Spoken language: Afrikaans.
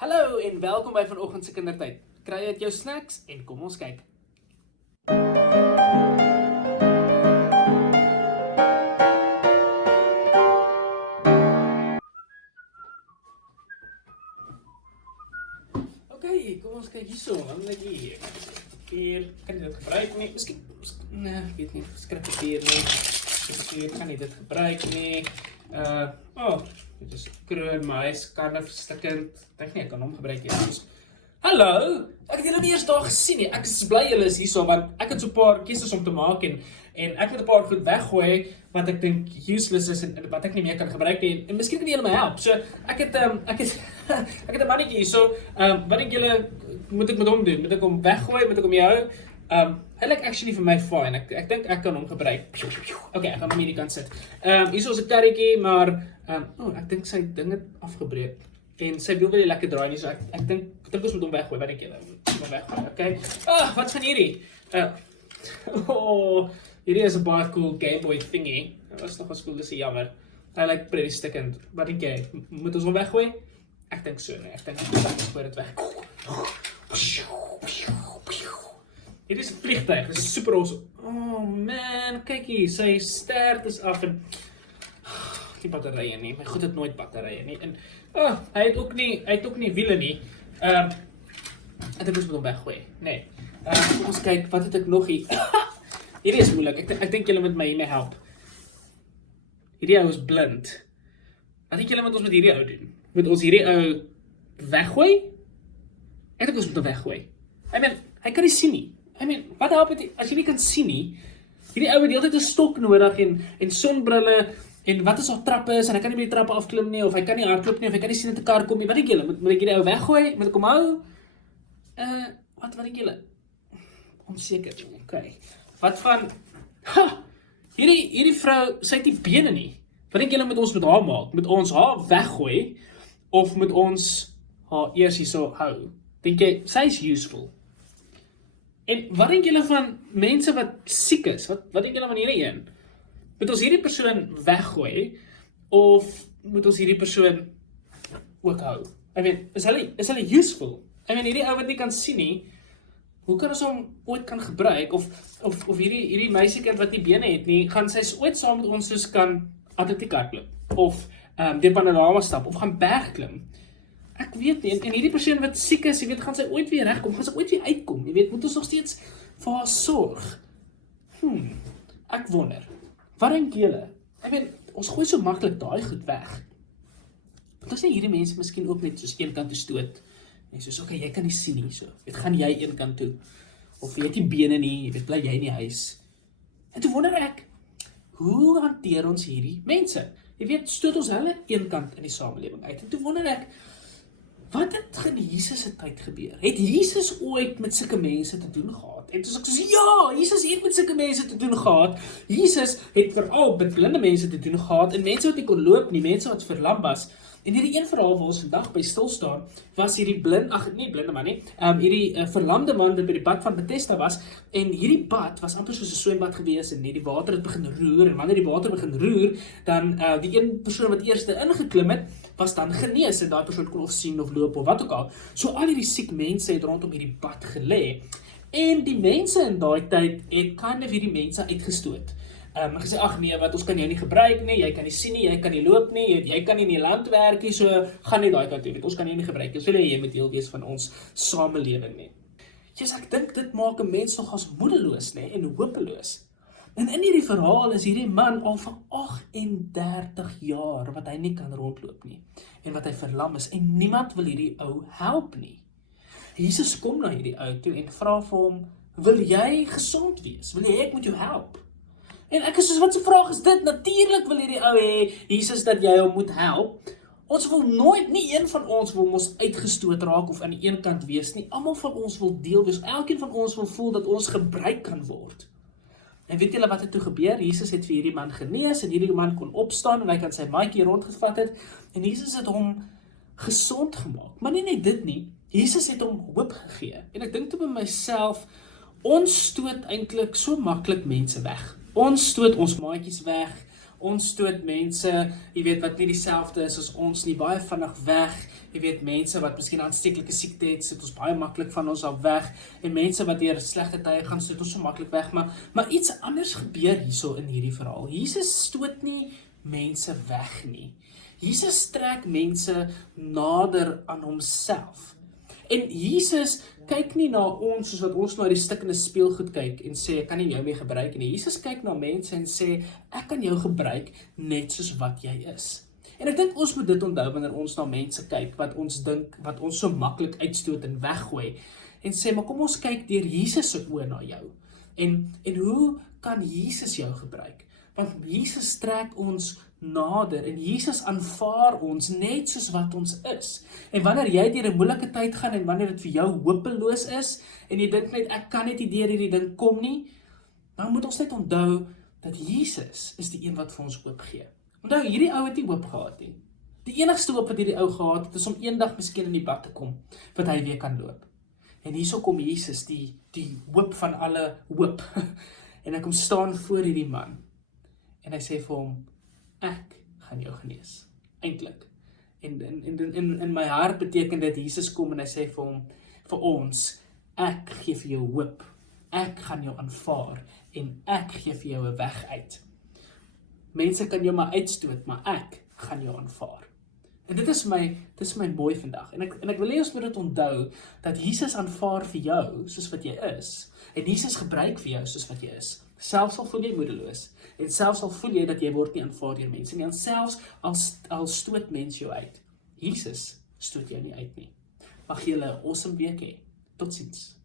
Hallo en welkom by Vanoggend se Kindertyd. Kry uit jou snacks en kom ons kyk. Okay, kom ons kyk hierso. Dan net hier kan jy dit gebruik nie. Miskien nee, ek weet nie. Skryf dit hier nie. Miskien kan jy dit gebruik nie. Dit is kroon, mais, karne verstikkend. Dink nie ek kan hom gebruik nie. Hallo, ek het julle nie eers daar gesien nie. Ek is bly julle is hierso want ek het so 'n paar keuses om te maak en ek moet 'n paar goed weggooi wat ek dink useless is en wat ek nie meer kan gebruik nie. En miskien kan julle my help. So ek het ek het 'n mannetjie hierso. Wat dink julle moet ek met hom doen? Moet ek hom weggooi? Moet ek hom hou? Hy lyk actually vir my fine. Ek dink ek kan hom gebruik. Okay, ek gaan hom hierdie kant sit. Hierso is 'n karretjie, maar ek dink sy ding het afgebreek. En sy wil nie lekker draai nie, so ek dink ons moet hom weggooi. Wat dink julle? Moet hom weggooi, okay? Wat van hierdie? Hierdie is 'n baie cool Game Boy thingy. Dit was nog cool, dis jammer. Hy lyk pretty stickend. Wat dink jy? Moet ons hom weggooi? Ek dink so, nee. Ek dink ons gooi dit weg. Hierdie is 'n vliegtuig. Dit is super awesome. Oh man, kyk hier, sy stert is af en die batterye nie. My goed het nooit batterye nie. En hy het ook nie wiele nie. Ek dink ons moet hom weggooi. Nee. Ons kyk, wat het ek nog hier? Hierdie is moeilik. Ek dink julle moet my hiermee help. Hierdie ou is blind. Wat dink julle moet ons met hierdie ou doen? Moet ons hierdie ou weggooi? Ek dink ons moet hom weggooi. Hy kan nie sien nie. Wat help dit as jy nie kan sien nie? Hierdie ou het die hele tyd 'n stok nodig en sonbrille en wat as daar trappe is en hy kan nie meer die trappe afklim nie of hy kan nie hardloop nie of hy kan nie sien dat 'n kar kom nie. Wat dink julle? Moet ek hierdie ou weggooi? Moet ek hom hou? Wat dink julle? Onseker. Okay. Wat van hierdie vrou, sy het nie bene nie. Wat dink julle moet ons met haar maak? Moet ons haar weggooi of moet ons haar eers hierso hou? Dink jy sy is useful? En wat dink julle van mense wat siek is? Wat dink julle van hierdie een? Moet ons hierdie persoon weggooi of moet ons hierdie persoon ook hou? Is hulle useful? Hierdie ou wat nie kan sien nie, hoe kan ons hom ooit kan gebruik? Of hierdie meisiekind wat nie bene het nie, gaan sy ooit saam met ons soos kan atletiek hardloop of deur panorama stap of gaan bergklim? Ek weet nie, en hierdie persoon wat siek is, jy weet, gaan sy ooit weer regkom, gaan sy ooit weer uitkom, jy weet, moet ons nog steeds vir haar sorg? Ek wonder, wat dink julle? Ons gooi so maklik daai goed weg. Want as nie hierdie mense miskien ook net soos een kant toe stoot, en soos, okay, jy kan nie sien nie, so, weet, gaan jy een kant toe, of jy het nie bene nie, jy weet, bly jy in die huis. En toe wonder ek, hoe hanteer ons hierdie mense? Jy weet, stoot ons hulle een kant in die samelewing uit, en toe wonder ek, wat het in Jesus se tyd gebeur? Het Jesus ooit met sulke mense te doen gehad? En toe sê ek soos, ja, Jesus het met sulke mense te doen gehad. Jesus het veral met blinde mense te doen gehad, en mense wat nie kon loop nie, mense wat verlam was. En hierdie een verhaal waar ons vandag by stil staan, was hierdie hierdie verlamde man wat by die bad van Bethesda was, en hierdie bad was amper soos 'n swembad gewees, en die water het begin roer, en wanneer die water begin roer, dan die een persoon wat eerste ingeklim het, was dan genees, en daai persoon kon of sien of loop of wat ook al. So al hierdie siek mense het rondom hierdie bad gelê, en die mense in daai tyd het hierdie mense uitgestoot. Gesê, ag nee, wat ons kan jou nie gebruik nie, jy kan nie sien nie, jy kan nie loop nie, jy kan nie in die land werk nie, so gaan nie daai kant toe, ons kan jou nie gebruik nie, so jy moet deel wees van ons samelewing nie. Ek dink dit maak 'n mens nog as moedeloos nie, en hopeloos. En in hierdie verhaal is hierdie man al van 38 jaar wat hy nie kan rondloop nie, en wat hy verlam is, en niemand wil hierdie ou help nie. Jesus kom na hierdie ou toe en vra vir hom, wil jy gesond wees? Wil jy ek moet jou help? En ek is soos, wat 'n vraag is dit? Natuurlik wil hierdie ou hê, Jesus, dat jy hom moet help. Ons wil nooit, nie een van ons wil ons uitgestoot raak of aan die een kant wees nie. Almal van ons wil deel wees. Elkeen van ons wil voel dat ons gebruik kan word. En weet julle wat het toe gebeur? Jesus het vir hierdie man genees en hierdie man kon opstaan en hy kan sy maatjie rondgevat het. En Jesus het hom gesond gemaak. Maar nie net dit nie. Jesus het hom hoop gegee. En ek dink toe by myself, ons stoot eintlik so maklik mense weg. Ons stoot ons maatjies weg, ons stoot mense, jy weet, wat nie dieselfde is as ons nie, baie vinnig weg. Jy weet, mense wat miskien aansteeklike siekte het, sit ons baie maklik van ons af weg. En mense wat deur slegte tye gaan, sit ons so maklik weg. Maar iets anders gebeur hierso in hierdie verhaal. Jesus stoot nie mense weg nie. Jesus trek mense nader aan homself. En Jesus kyk nie na ons soos wat ons na die stikkende speelgoed kyk en sê, ek kan nie jou mee gebruik nie. Jesus kyk na mense en sê, ek kan jou gebruik net soos wat jy is. En ek dink ons moet dit onthou wanneer ons na mense kyk, wat ons dink, wat ons so maklik uitstoot en weggooi. En sê, maar kom ons kyk deur Jesus se oë na jou. En hoe kan Jesus jou gebruik? Want Jesus trek ons nader en Jesus aanvaar ons net soos wat ons is. En wanneer jy deur 'n moeilike tyd gaan en wanneer dit vir jou hopeloos is en jy dink net ek kan net nie deur hierdie ding kom nie, dan moet ons net onthou dat Jesus is die een wat vir ons hoop gee. Onthou, hierdie ou het nie hoop gehad nie. Die enigste hoop wat hierdie ou gehad het is om eendag miskien in die bad te kom wat hy weer kan loop. En hierso kom Jesus, die hoop van alle hoop. En hy kom staan voor hierdie man. En hy sê vir hom, ek gaan jou genees. Eintlik. En in my hart beteken dit, Jesus kom en hy sê vir ons, ek gee vir jou hoop. Ek gaan jou aanvaar en ek gee vir jou 'n weg uit. Mense kan jou maar uitstoot, maar ek gaan jou aanvaar. En dit is my mooi vandag. En ek wil hê ons moet dit onthou, dat Jesus aanvaar vir jou soos wat jy is. En Jesus gebruik vir jou soos wat jy is. Selfs al voel jy moedeloos. En selfs al voel jy dat jy word nie aanvaar deur mense nie. En selfs al stoot mense jou uit. Jesus stoot jou nie uit nie. Mag julle 'n awesome week hê. Totsiens.